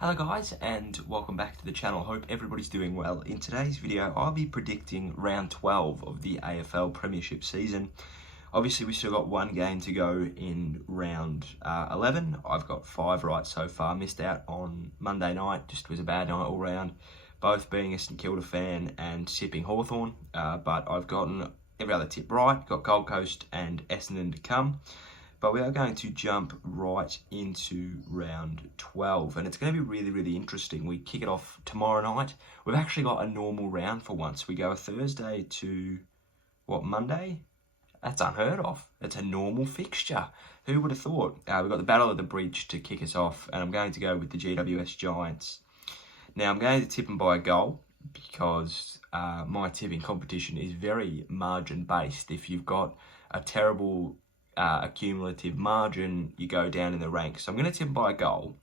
Hello guys, and welcome back to the channel. Hope everybody's doing well. In today's video I'll be predicting round 12 of the AFL Premiership season. Obviously we've still got one game to go in round 11. I've got 5 right so far. Missed out on Monday night, just was a bad night all round, both being a St Kilda fan and tipping Hawthorn. But I've gotten every other tip right. Got Gold Coast and Essendon to come. But we are going to jump right into round 12, and it's going to be really interesting. We kick it off tomorrow night. We've actually got a normal round for once. We go Thursday to, Monday? That's unheard of. It's a normal fixture. Who would have thought? We've got the Battle of the Bridge to kick us off, and I'm going to go with the GWS Giants. Now, I'm going to tip them by a goal because my tipping competition is very margin-based. If you've got a terrible accumulative margin, you go down in the ranks. So I'm going to tip them by a goal,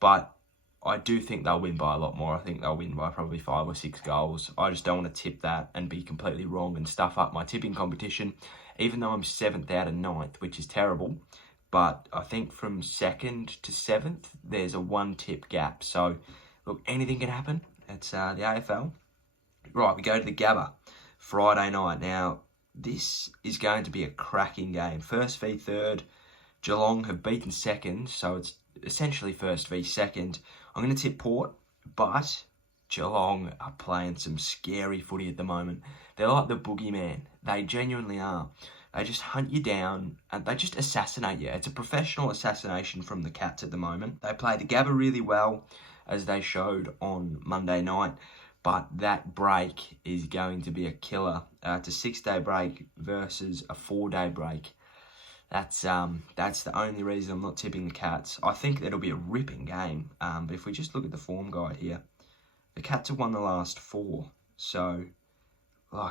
but I do think they'll win by a lot more. I think they'll win by probably 5 or 6 goals. I just don't want to tip that and be completely wrong and stuff up my tipping competition, even though I'm 7th out of 9th, which is terrible. But I think from 2nd to 7th, there's a 1 tip gap. So, look, anything can happen. It's the AFL. Right, we go to the Gabba Friday night. Now, this is going to be a cracking game. First v third. Geelong have beaten second, so it's essentially first v second. I'm going to tip Port, but Geelong are playing some scary footy at the moment. They're like the boogeyman. They genuinely are. They just hunt you down and they just assassinate you. It's a professional assassination from the Cats at the moment. They play the Gabba really well, as they showed on Monday night. But that break is going to be a killer. It's a 6-day break versus a 4-day break. That's the only reason I'm not tipping the Cats. I think it'll be a ripping game. But if we just look at the form guide here, the Cats have won the last 4. So,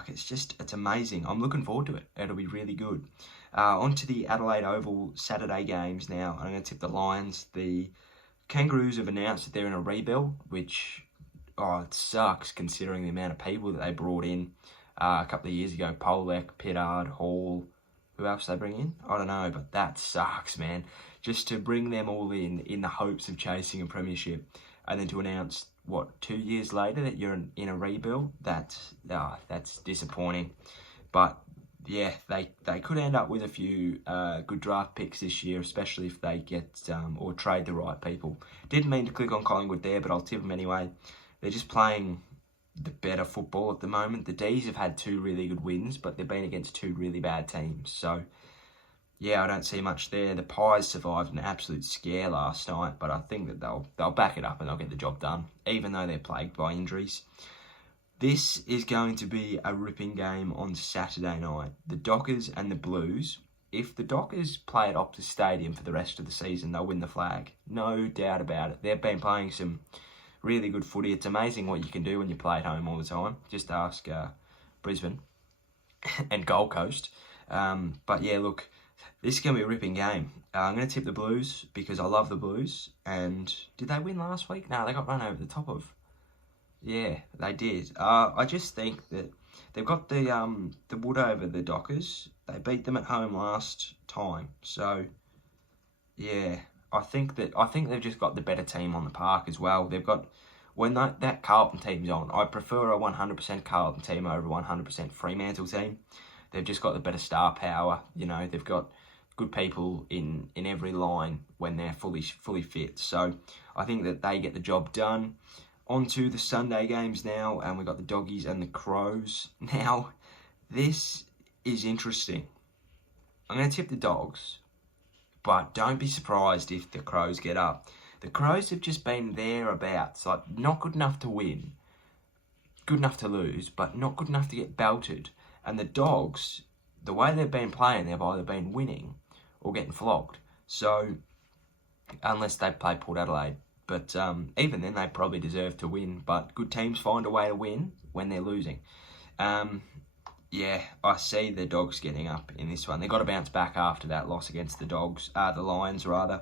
it's amazing. I'm looking forward to it. It'll be really good. On to the Adelaide Oval Saturday games now. I'm going to tip the Lions. The Kangaroos have announced that they're in a rebuild, which... it sucks considering the amount of people that they brought in a couple of years ago. Polek, Pittard, Hall. Who else they bring in? I don't know, but that sucks, man. Just to bring them all in the hopes of chasing a premiership, and then to announce, 2 years later that you're in a rebuild? That's disappointing. But yeah, they could end up with a few good draft picks this year, especially if they get or trade the right people. Didn't mean to click on Collingwood there, but I'll tip them anyway. They're just playing the better football at the moment. The D's have had 2 really good wins, but they've been against 2 really bad teams. So, yeah, I don't see much there. The Pies survived an absolute scare last night, but I think that they'll back it up and they'll get the job done, even though they're plagued by injuries. This is going to be a ripping game on Saturday night. The Dockers and the Blues. If the Dockers play at Optus Stadium for the rest of the season, they'll win the flag. No doubt about it. They've been playing some really good footy. It's amazing what you can do when you play at home all the time. Just ask Brisbane and Gold Coast. But yeah, look, this is going to be a ripping game. I'm going to tip the Blues because I love the Blues. And did they win last week? No, they got run over the top of. Yeah, they did. I just think that they've got the wood over the Dockers. They beat them at home last time. So, yeah. I think they've just got the better team on the park as well. They've got, when that Carlton team's on, I prefer a 100% Carlton team over a 100% Fremantle team. They've just got the better star power. You know, they've got good people in every line when they're fully fit. So I think that they get the job done. On to the Sunday games now, and we've got the Doggies and the Crows. Now, this is interesting. I'm going to tip the Dogs. But don't be surprised if the Crows get up. The Crows have just been thereabouts. Like, not good enough to win. Good enough to lose, but not good enough to get belted. And the Dogs, the way they've been playing, they've either been winning or getting flogged. So, unless they play Port Adelaide. But even then, they probably deserve to win. But good teams find a way to win when they're losing. Yeah, I see the Dogs getting up in this one. They've got to bounce back after that loss against the Lions, rather.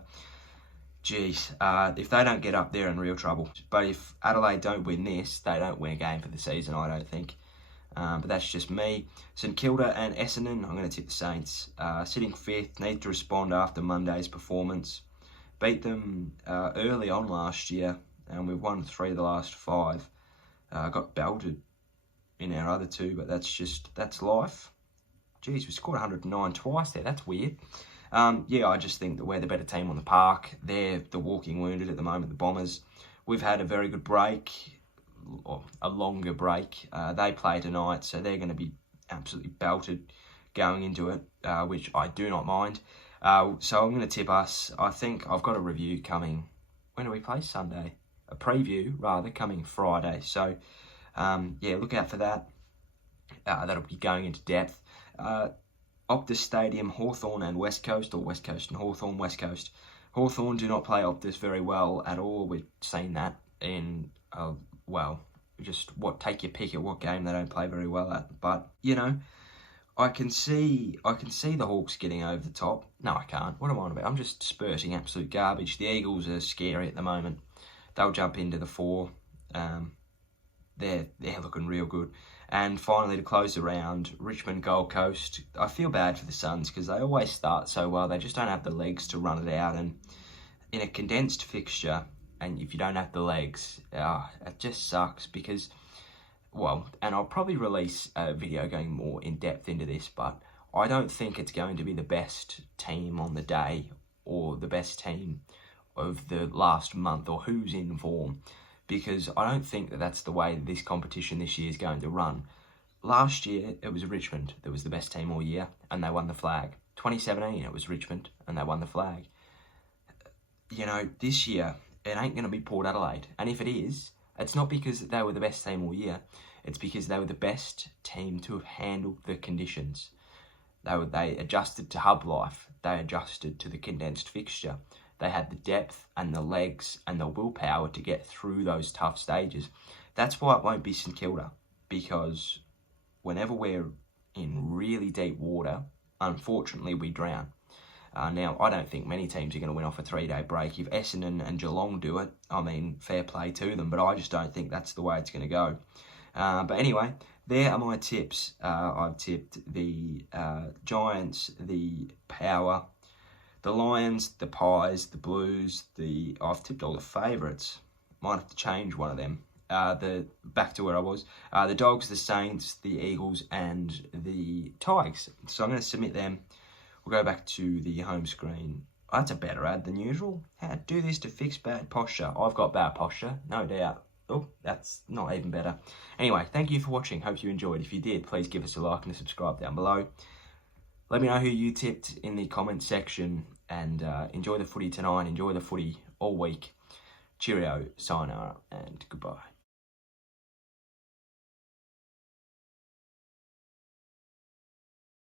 Jeez, if they don't get up, they're in real trouble. But if Adelaide don't win this, they don't win a game for the season, I don't think. But that's just me. St Kilda and Essendon, I'm going to tip the Saints. Sitting 5th, need to respond after Monday's performance. Beat them early on last year, and we've won 3 of the last 5. Got belted in our other 2, but that's life. Geez, we scored 109 twice there. That's weird. Yeah, I just think that we're the better team on the park. They're the walking wounded at the moment, the Bombers. We've had a very good break, or a longer break. They play tonight, so they're going to be absolutely belted going into it, which I do not mind. So I'm going to tip us. I think I've got a review coming. When do we play? Sunday. A preview, rather, coming Friday. So, yeah, look out for that. That'll be going into depth. Optus Stadium, Hawthorn and West Coast, or West Coast and Hawthorn, West Coast. Hawthorn do not play Optus very well at all. We've seen that in, well, just take your pick at what game they don't play very well at. But, you know, I can see the Hawks getting over the top. No, I can't. What am I on about? I'm just spurting absolute garbage. The Eagles are scary at the moment. They'll jump into the 4. They're looking real good. And finally, to close the round, Richmond Gold Coast. I feel bad for the Suns because they always start so well. They just don't have the legs to run it out. And in a condensed fixture, and if you don't have the legs, it just sucks because, well, and I'll probably release a video going more in depth into this, but I don't think it's going to be the best team on the day or the best team of the last month or who's in form, because I don't think that that's the way this competition this year is going to run. Last year, it was Richmond that was the best team all year, and they won the flag. 2017, it was Richmond, and they won the flag. You know, this year, it ain't going to be Port Adelaide. And if it is, it's not because they were the best team all year. It's because they were the best team to have handled the conditions. They adjusted to hub life. They adjusted to the condensed fixture. They had the depth and the legs and the willpower to get through those tough stages. That's why it won't be St Kilda, because whenever we're in really deep water, unfortunately we drown. Now, I don't think many teams are going to win off a 3-day break. If Essendon and Geelong do it, I mean, fair play to them, but I just don't think that's the way it's going to go. But anyway, there are my tips. I've tipped the Giants, the Power, the Lions, the Pies, the Blues, I've tipped all the favourites. Might have to change one of them. Back to where I was. The Dogs, the Saints, the Eagles, and the Tigers. So I'm going to submit them. We'll go back to the home screen. Oh, that's a better ad than usual. How to do this to fix bad posture? I've got bad posture, no doubt. Oh, that's not even better. Anyway, thank you for watching. Hope you enjoyed. If you did, please give us a like and a subscribe down below. Let me know who you tipped in the comment section, and enjoy the footy tonight. Enjoy the footy all week. Cheerio, sayonara, and goodbye.